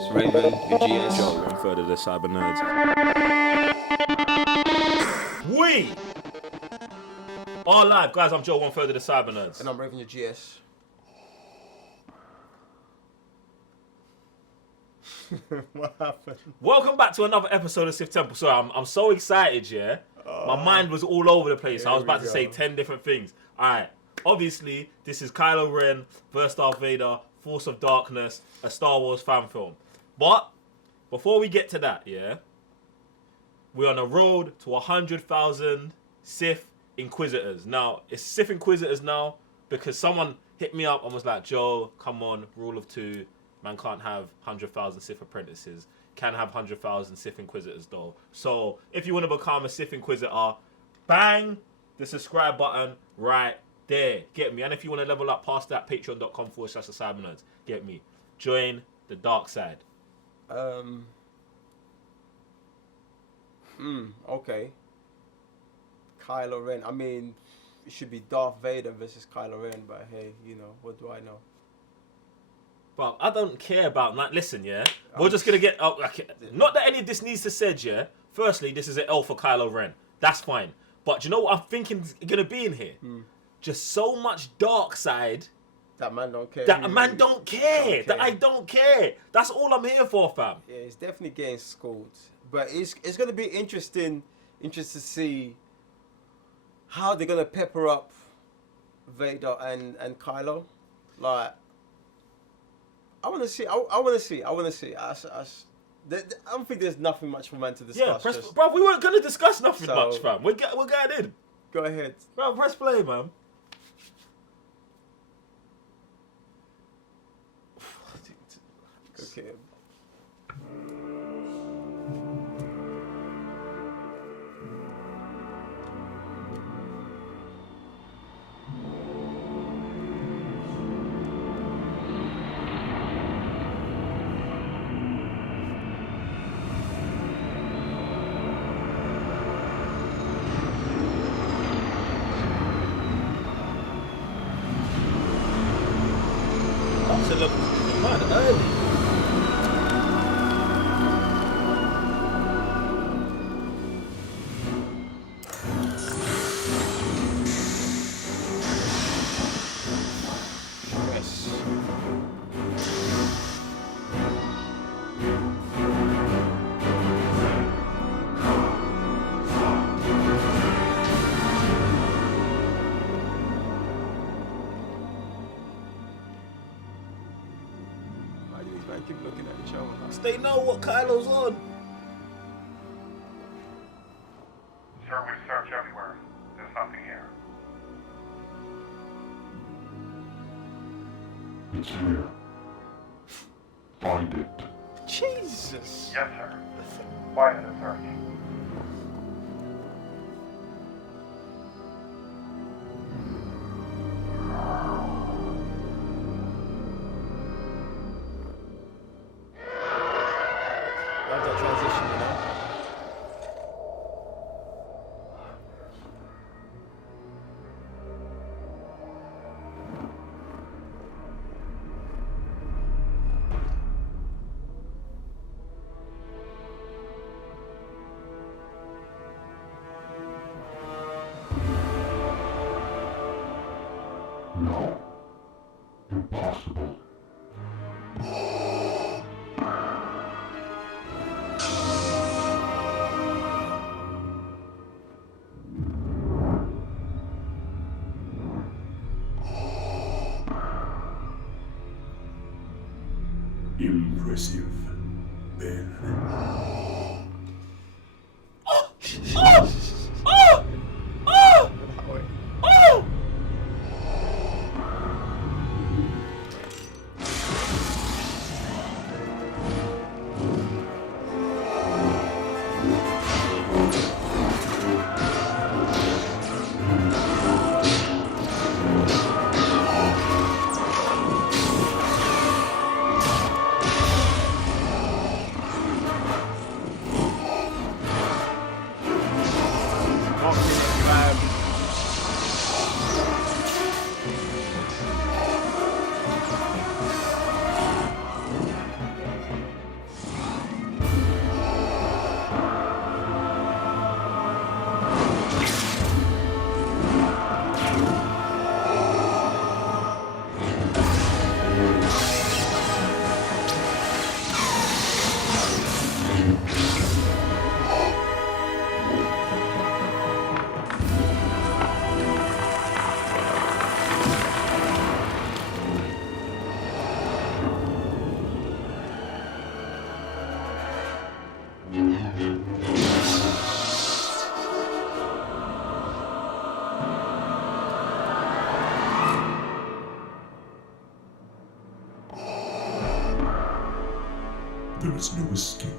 It's Raven, your GS. Joe, one third of the cyber nerds. We are live, guys. I'm Joe, one third of the cyber nerds. And I'm Raven, your GS. What happened? Welcome back to another episode of Sith Temple. Sorry, I'm so excited, yeah? My mind was all over the place. I was about to say 10 different things. Alright, obviously, this is Kylo Ren versus Darth Vader, Force of Darkness, a Star Wars fan film. But, before we get to that, yeah? We're on a road to 100,000 Sith Inquisitors. Now, it's Sith Inquisitors now because someone hit me up and was like, Joe, come on, rule of two. Man can't have 100,000 Sith apprentices. Can have 100,000 Sith Inquisitors though. So if you want to become a Sith Inquisitor, bang the subscribe button right there. Get me. And if you want to level up past that, patreon.com/thecybernerds. Get me. Join the dark side. Okay. Kylo Ren. I mean, it should be Darth Vader versus Kylo Ren, but hey, you know, what do I know? Well, I don't care about that. Listen, yeah? We're just going to get... Oh, okay. Not that any of this needs to said, yeah? Firstly, this is an L for Kylo Ren. That's fine. But do you know what I'm thinking is going to be in here? Just so much dark side... That man don't care. That a man don't care. That I don't care. That's all I'm here for, fam. Yeah, it's definitely getting schooled. But it's going to be interesting to see how they're going to pepper up Vader and Kylo. Like... I want to see. I don't think there's nothing much for man to discuss. Yeah, bro, we weren't going to discuss nothing much, fam. We're going in. Go ahead. Bro, press play, man. Okay. Look, man, early. Yes. I keep looking at each other. They know what Kylo's on. Sir, we search everywhere. There's nothing here. It's here. Find it. Jesus. Yes, sir. Why is it search? Love that transition, you know? No. Impossible. Impressive, Ben. There is no escape.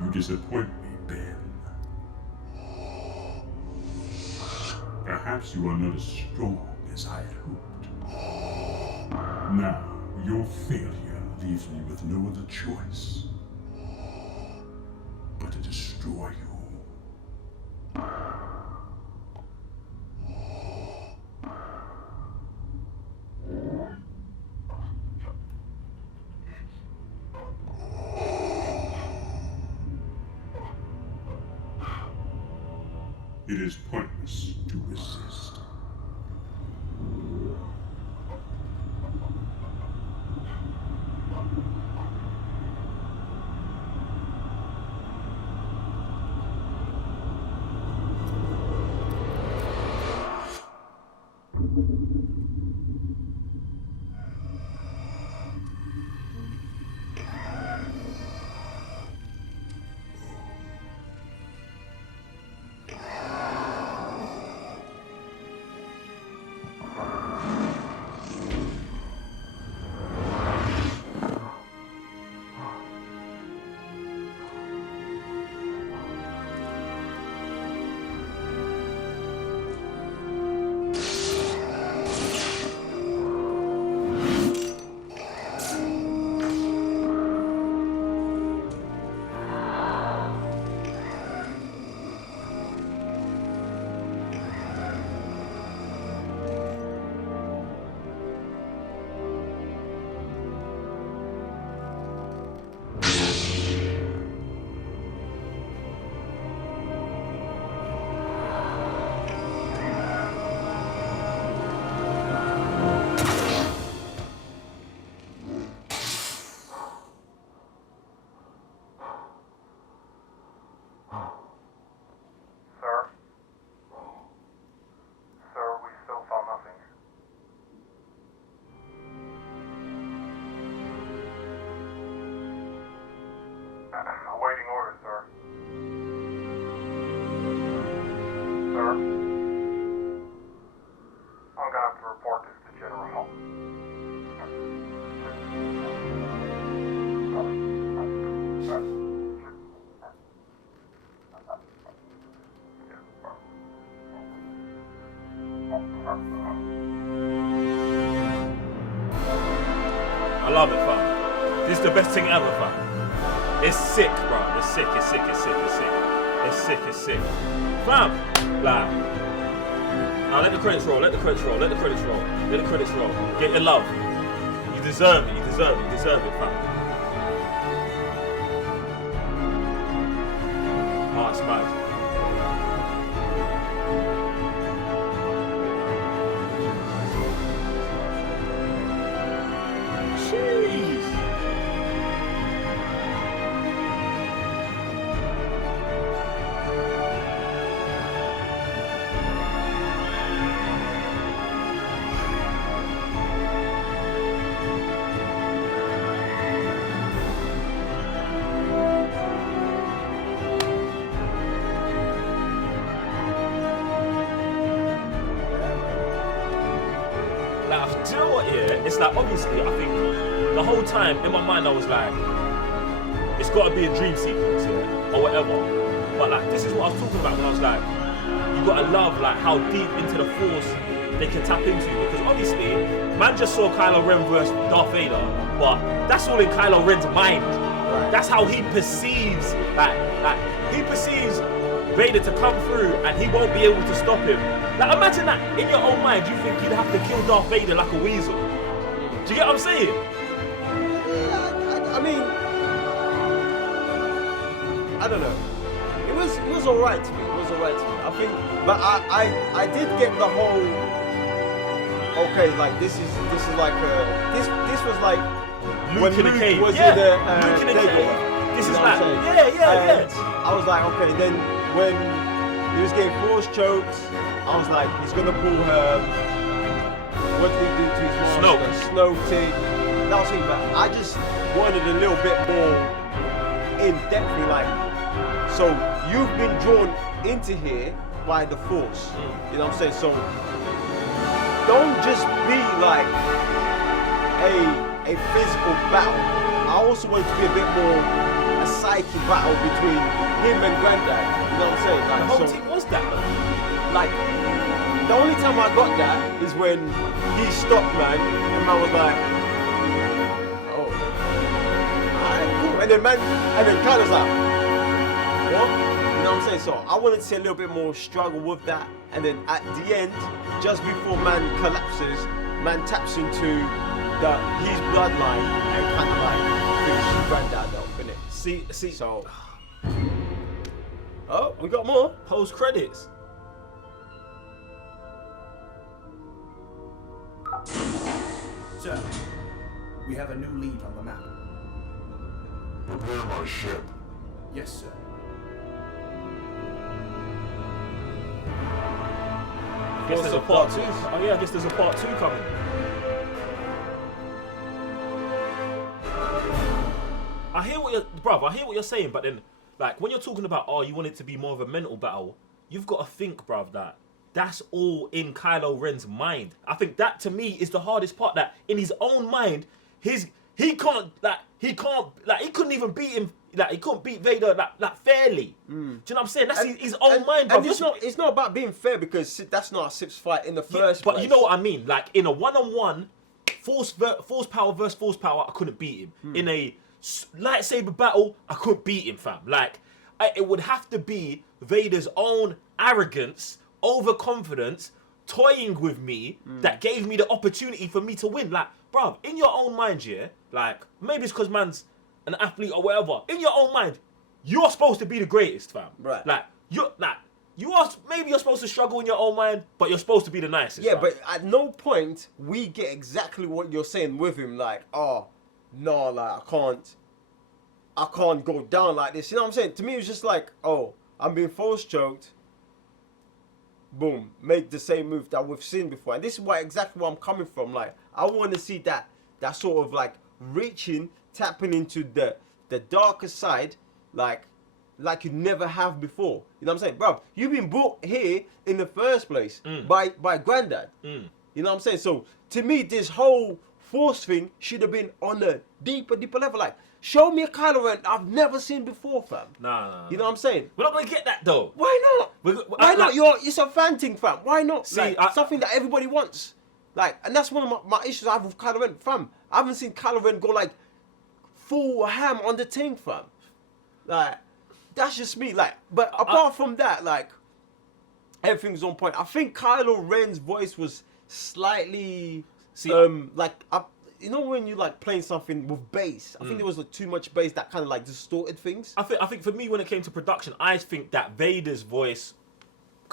You disappoint me, Ben. Perhaps you are not as strong as I had hoped. Now, your failure leaves me with no other choice but to destroy you. It is pointless to resist. Sir? Sir, we still found nothing. Awaiting orders, sir. Sir? I'm gonna have to report this to General Help. I love it, fam. This is the best thing ever, fam. It's sick, bro. It's sick, it's sick, it's sick, it's sick. It's sick, it's sick. Fam! Like, now let the credits roll, let the credits roll, let the credits roll, let the credits roll. Get your love. You deserve it, you deserve it, you deserve it, fam. Oh, it's mad. Jeez. Like, do you know what, yeah? It's like, obviously, I think the whole time in my mind I was like, it's got to be a dream sequence, yeah, or whatever. But like, this is what I was talking about when I was like, you got to love like how deep into the Force they can tap into, because obviously, man just saw Kylo Ren versus Darth Vader, but that's all in Kylo Ren's mind. Right. That's how he perceives, like he perceives Vader to come through and he won't be able to stop him. Like, imagine that in your own mind, you think you'd have to kill Darth Vader like a weasel. Do you get what I'm saying? Yeah, I mean, I don't know. It was alright to me. It was alright to me. I think, but I did get the whole. Okay, like this is like this was like Luke in a cave. was Yeah, in the Luke in a Lego. cave. This You is know what like, I'm saying? yeah. I was like, okay. Then when he was getting force choked, I was like, he's gonna pull her. What did he do to his master? Snoke thing. That was thinking about. I just wanted a little bit more in depth, like. So you've been drawn into here by the force. You know what I'm saying? So don't just be like a physical battle. I also want it to be a bit more a psyche battle between him and Granddad. You know what I'm saying? Like, The whole so, team was that though. like, the only time I got that is when he stopped, man, and man was like, oh, alright, cool. And then Kylo's like, what? You know what I'm saying? So I wanted to see a little bit more struggle with that, and then at the end, just before man collapses, man taps into his bloodline and kind of like finishes Granddad off, innit? See. So, oh, we got more. Post credits. Sir, we have a new lead on the map. Prepare my ship. Yes, sir. I guess there's a part 2. Oh yeah, I guess there's a part 2 coming. I hear what you're saying, but then, like, when you're talking about, oh, you want it to be more of a mental battle, you've got to think, bruv, that that's all in Kylo Ren's mind. I think that, to me, is the hardest part, that in his own mind, he couldn't even beat him, like, he couldn't beat Vader, like fairly. Do you know what I'm saying? That's his own mind, bruv. And it's not about being fair, because that's not a Sip's fight in the first place. But you know what I mean? Like, in a one-on-one, force power versus force power, I couldn't beat him. In a lightsaber battle, I couldn't beat him, fam. Like, it would have to be Vader's own arrogance, overconfidence, toying with me, that gave me the opportunity for me to win. Like, bruv, in your own mind, yeah, like, maybe it's because man's an athlete or whatever. In your own mind, you're supposed to be the greatest, fam. Right. Like, maybe you're supposed to struggle in your own mind, but you're supposed to be the nicest. Yeah, fam. but at no point we get exactly what you're saying with him. Like, oh, no, like, I can't go down like this. You know what I'm saying? To me, it was just like, oh, I'm being force choked. Boom, make the same move that we've seen before. And this is exactly where I'm coming from. Like, I want to see that sort of like reaching, tapping into the darker side, like you never have before. You know what I'm saying? Bro, you've been brought here in the first place by Granddad. You know what I'm saying? So to me, this whole force thing should have been on a deeper level. Like, show me a Kylo Ren I've never seen before, fam. Nah. You know what I'm saying? We're not gonna get that though. Why not? Why not? It's a fan thing, fam. Why not? See, like, something that everybody wants. Like, and that's one of my issues I have with Kylo Ren, fam. I haven't seen Kylo Ren go like full ham on the thing, fam. Like, that's just me. Like, but apart from that, like, everything's on point. I think Kylo Ren's voice was slightly, you know when you like playing something with bass, I think there was too much bass that kind of like distorted things. I think for me, when it came to production, I think that Vader's voice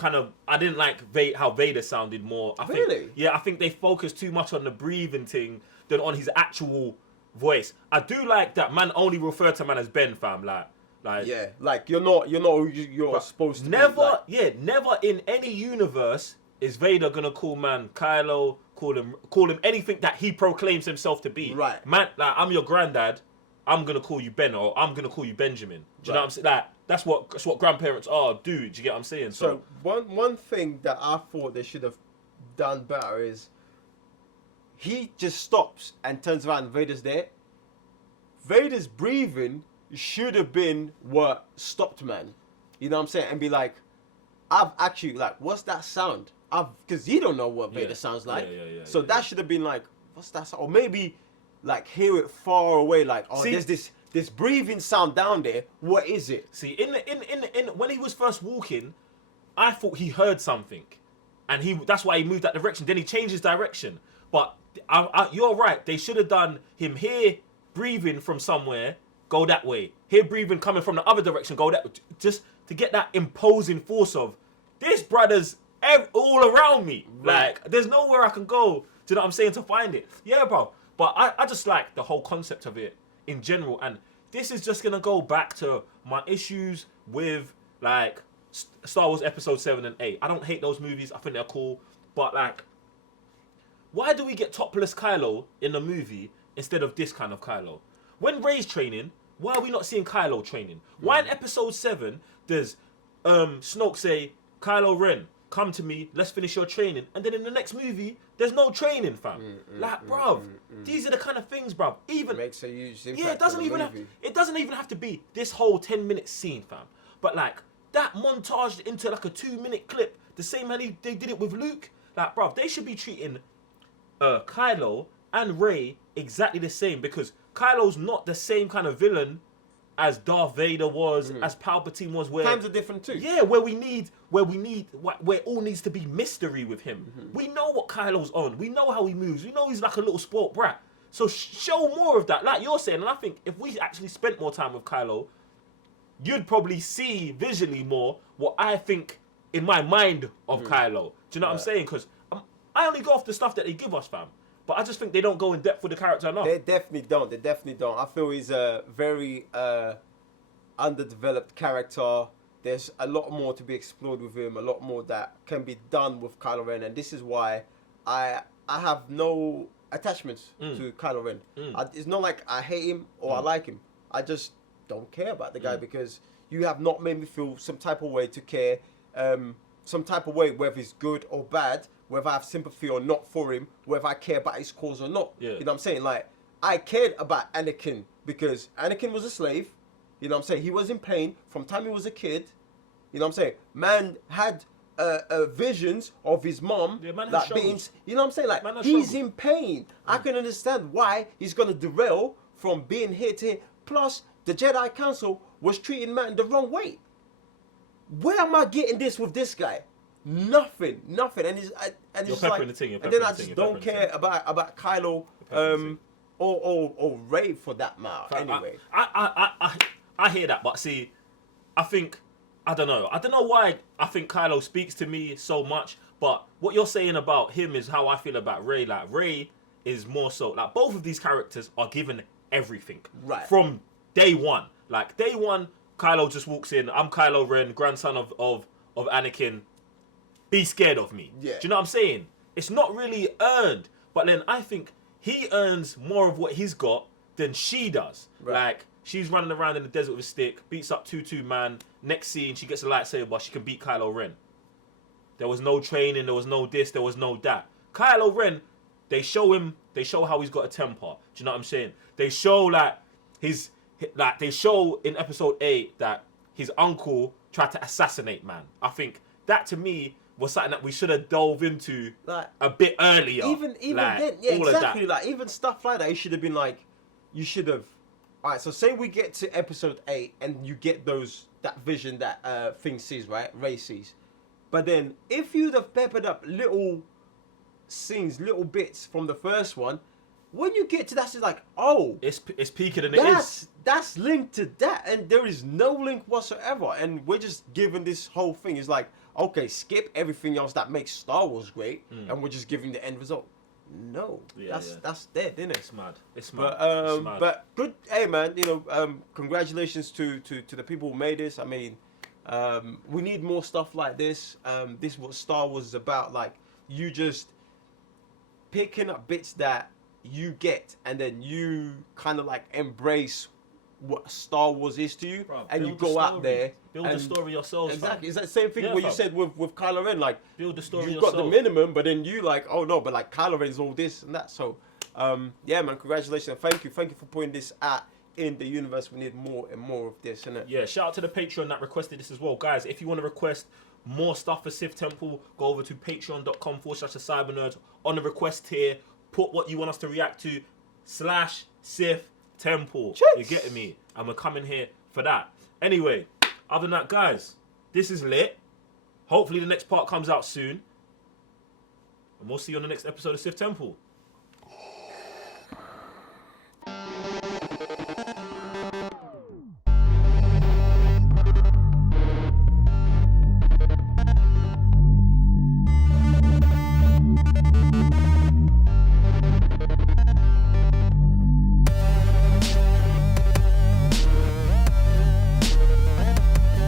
I didn't like how Vader sounded more. Really? Yeah, I think they focused too much on the breathing thing than on his actual voice. I do like that man only referred to man as Ben, fam. Like Yeah, like you're not who you're supposed to never, be. Like, never in any universe is Vader gonna call man Kylo, call him anything that he proclaims himself to be. Right. Man, like, I'm your granddad, I'm gonna call you Ben, or I'm gonna call you Benjamin. Do you know what I'm saying? Like, that's what grandparents are, do you get what I'm saying? So one thing that I thought they should have done better is he just stops and turns around and Vader's there. Vader's breathing should have been what stopped man. You know what I'm saying? And be like, I've actually, like, what's that sound? Because he don't know what Vader sounds like. So that should have been like, what's that sound? Or maybe like hear it far away, like, oh, See, there's this breathing sound down there. What is it? See, in when he was first walking, I thought he heard something, and that's why he moved that direction. Then he changed his direction. But you're right. They should have done him here breathing from somewhere, go that way. Here breathing coming from the other direction, go that. Just to get that imposing force of this brother's all around me. Right. Like, there's nowhere I can go. Do you know what I'm saying, to find it? Yeah, bro. But I just like the whole concept of it in general. And this is just gonna go back to my issues with like Star Wars Episode 7 and 8. I don't hate those movies. I think they're cool. But like, why do we get topless Kylo in the movie instead of this kind of Kylo? When Rey's training, why are we not seeing Kylo training? Why in Episode 7 does Snoke say, Kylo Ren, come to me, let's finish your training. And then in the next movie, there's no training, fam. Bruv, these are the kind of things, bruv. Even makes a huge impact. yeah, it doesn't even have to be this whole 10-minute scene, fam. But like that montaged into like a 2-minute clip, the same way they did it with Luke. Like, bruv, they should be treating Kylo and Rey exactly the same, because Kylo's not the same kind of villain as Darth Vader was, as Palpatine was. Where times are different too. yeah, where it all needs to be mystery with him. We know what Kylo's on. We know how he moves. We know he's like a little sport brat. So show more of that, like you're saying. And I think if we actually spent more time with Kylo, you'd probably see visually more what I think in my mind of Kylo. Do you know what I'm saying? Because I only go off the stuff that they give us, fam. But I just think they don't go in depth with the character enough. They definitely don't. I feel he's a very underdeveloped character. There's a lot more to be explored with him, a lot more that can be done with Kylo Ren, and this is why I have no attachments to Kylo Ren. It's not like I hate him or I like him. I just don't care about the guy because you have not made me feel some type of way to care, some type of way, whether it's good or bad, whether I have sympathy or not for him, whether I care about his cause or not. Yeah. You know what I'm saying? Like, I cared about Anakin because Anakin was a slave. You know what I'm saying? He was in pain from the time he was a kid. You know what I'm saying? Man had visions of his mom that being, you know what I'm saying? Like, he's in pain. I can understand why he's going to derail from being here to here. Plus, the Jedi Council was treating man the wrong way. Where am I getting this with this guy? Nothing. And it's just like, and then I just don't care about Kylo or Rey for that matter. Anyway, I hear that, but see, I don't know why I think Kylo speaks to me so much. But what you're saying about him is how I feel about Rey. Like, Rey is more so like, both of these characters are given everything from day one. Like, day one, Kylo just walks in. I'm Kylo Ren, grandson of Anakin. Be scared of me. Yeah. Do you know what I'm saying? It's not really earned. But then I think he earns more of what he's got than she does. Right. Like, she's running around in the desert with a stick, beats up 2-2 man. Next scene, she gets a lightsaber, but she can beat Kylo Ren. There was no training, there was no this, there was no that. Kylo Ren, they show how he's got a temper. Do you know what I'm saying? They show they show in episode 8 that his uncle tried to assassinate man. I think that, to me, was something that we should have dove into a bit earlier. Even like, then, yeah, exactly. Like, even stuff like that, you should have been like, all right, so say we get to episode 8 and you get that vision that thing sees, right? Rey sees. But then if you'd have peppered up little scenes, little bits from the first one, when you get to that, it's like, oh, it's peaker than it is. That's linked to that, and there is no link whatsoever. And we're just given this whole thing. It's like, okay, skip everything else that makes Star Wars great, and we're just giving the end result. No, that's dead, isn't it? It's mad. But good. Hey, man, congratulations to the people who made this. I mean, we need more stuff like this. This is what Star Wars is about. Like, you just picking up bits that you get, and then you kind of like embrace what Star Wars is to you, and you go out there, build the story yourselves. Exactly, it's that same thing you said with Kylo Ren. Like, build the story you've got the minimum, but then you like, oh no, but like Kylo Ren's all this and that. So, yeah, man, congratulations, thank you for putting this out in the universe. We need more and more of this, innit? Yeah, shout out to the Patreon that requested this as well, guys. If you want to request more stuff for Sith Temple, go over to patreon.com/thecybernerds. On the request tier, put what you want us to react to /Sith Temple. Jeez. You getting me? And we're coming here for that. Anyway, other than that, guys, this is lit. Hopefully the next part comes out soon. And we'll see you on the next episode of Sith Temple.